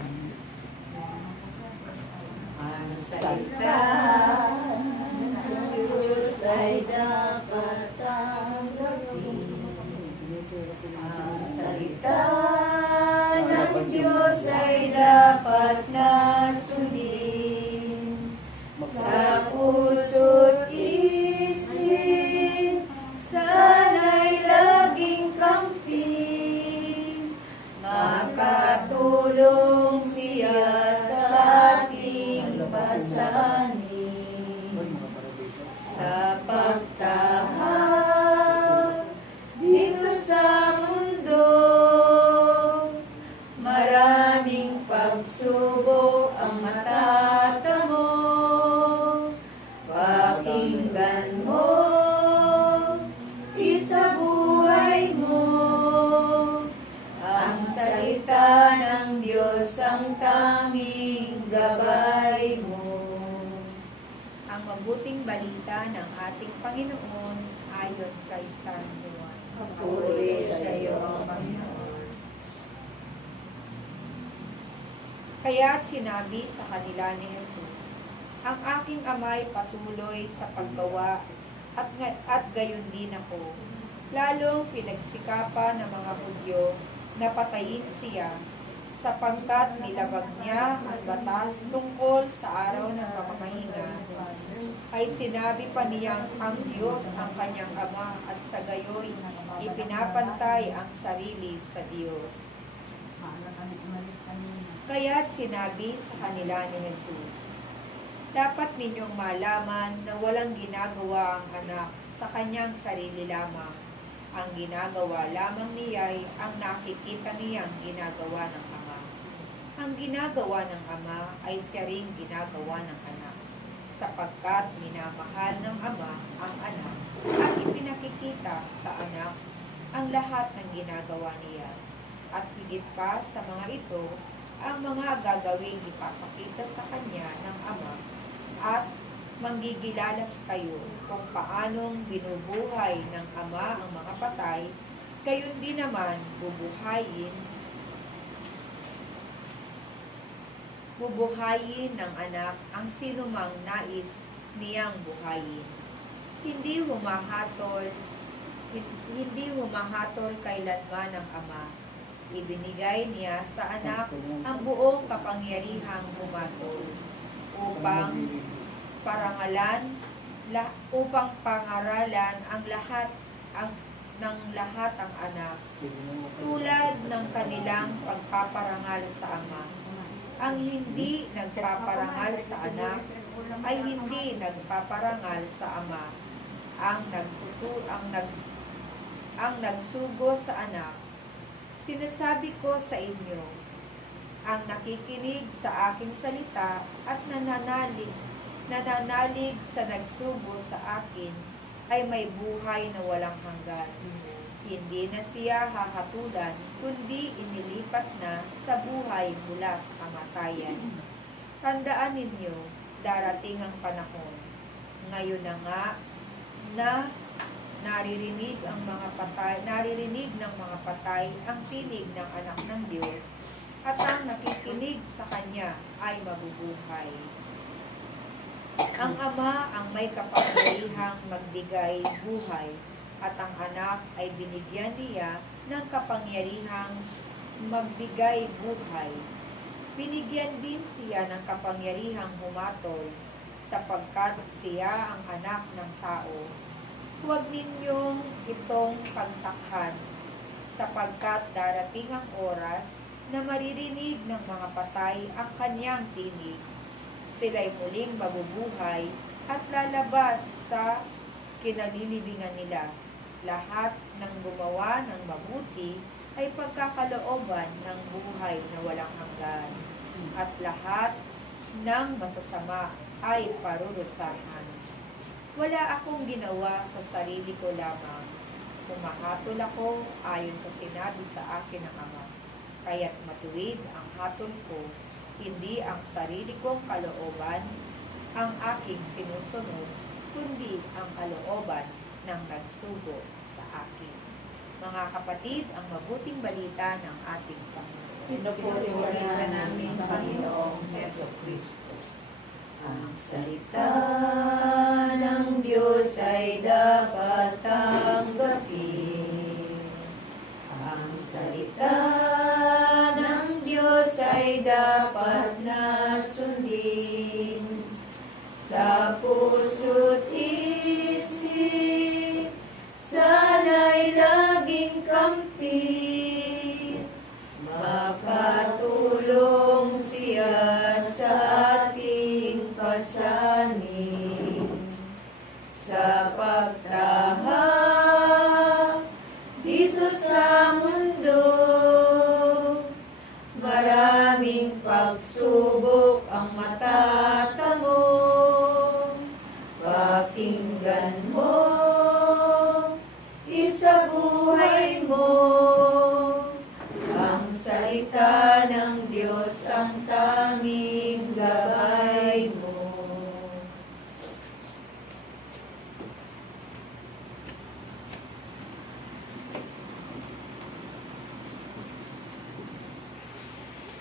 Ang salita ng Diyos ay dapat tanggapin. Ang salita ng Diyos ay dapat na sundin. Sa puso't isip, sana'y laging kampi. Makatulong siya sa ating pasanin. Sa pagtahak dito sa mundo, maraming pagsubok ang matatamo. Pakinggan mo, isabuhay mo, ang salita ng Diyos ang tanging gabay mo. Ang mabuting balita ng ating Panginoon ayon kay San Juan. Papuri sa iyo, Panginoon. Kaya't sinabi sa kanila ni Jesus, ang aking ama'y patuloy sa paggawa at gayon din ako. Lalong pinagsikapan ng mga Hudyo na patayin siya, sapagkat nilabag niya ang batas tungkol sa araw ng pamamahinga. Ay sinabi pa niyang ang Diyos ang kanyang ama at sa gayoy ipinapantay ang sarili sa Diyos. Kaya't sinabi sa kanila ni Jesus, dapat ninyong malaman na walang ginagawa ang anak sa kanyang sarili lamang. Ang ginagawa lamang niya'y ang nakikita niyang ginagawa ng ama. Ang ginagawa ng ama ay siya ring ginagawa ng anak, sapagkat minamahal ng ama ang anak at ipinakikita sa anak ang lahat ng ginagawa niya. At higit pa sa mga ito, ang mga gagawing ipapakita sa kanya ng ama, at manggigilalas kayo kung paanong binubuhay ng ama ang mga patay, gayon din naman bubuhayin ng anak ang sinumang nais niyang buhayin. Hindi humahatol kailanman ng ama. Ibinigay niya sa anak ang buong kapangyarihang humatol upang pangaralan ang lahat ang anak, tulad ng kanilang pagpaparangal sa ama. Ang hindi nagpaparangal sa anak ay hindi nagpaparangal sa ama. Ang nagsugo sa anak, sinasabi ko sa inyo, ang nakikinig sa aking salita at nananalig sa nagsugo sa akin ay may buhay na walang hanggan. Hindi na siya hahatulan, kundi inilipat na sa buhay mula sa kamatayan. Tandaan ninyo, darating ang panahon. Ngayon na nga na naririnig ng mga patay ang tinig ng anak ng Diyos, at ang nakikinig sa kanya ay mabubuhay. Ang ama ang may kapangyarihang magbigay buhay, at ang anak ay binigyan niya ng kapangyarihang magbigay buhay. Binigyan din siya ng kapangyarihang humatol, sapagkat siya ang anak ng tao. Huwag ninyong itong pagtakhan, sapagkat darating ang oras na maririnig ng mga patay ang kanyang tinig. Sila'y muling mabubuhay at lalabas sa kinalilibingan nila. Lahat ng gumawa ng mabuti ay pagkakalooban ng buhay na walang hanggan, at lahat ng masasama ay parurusahan. Wala akong ginawa sa sarili ko lamang. Humahatol ako ayon sa sinabi sa akin ng Ama. Kaya't matuwid ang hatol ko, hindi ang sarili kong kalooban ang aking sinusunod, kundi ang kalooban ng nagsugo sa akin. Mga kapatid, ang mabuting balita ng ating Panginoon. Pinupuri ka namin, Panginoong Heso Kristo. Ang salita ng Diyos ay dapat tanggapin. Ang salita ng Diyos ay dapat na sundin. Sa puso't isip, sana'y laging kampi. Makatulong siya sa ating pasanin. Sa pagtahak dito sa mundo, maraming pagsubok ang matatamo. Pakinggan mo, isabuhay mo ang salita ng Diyos ang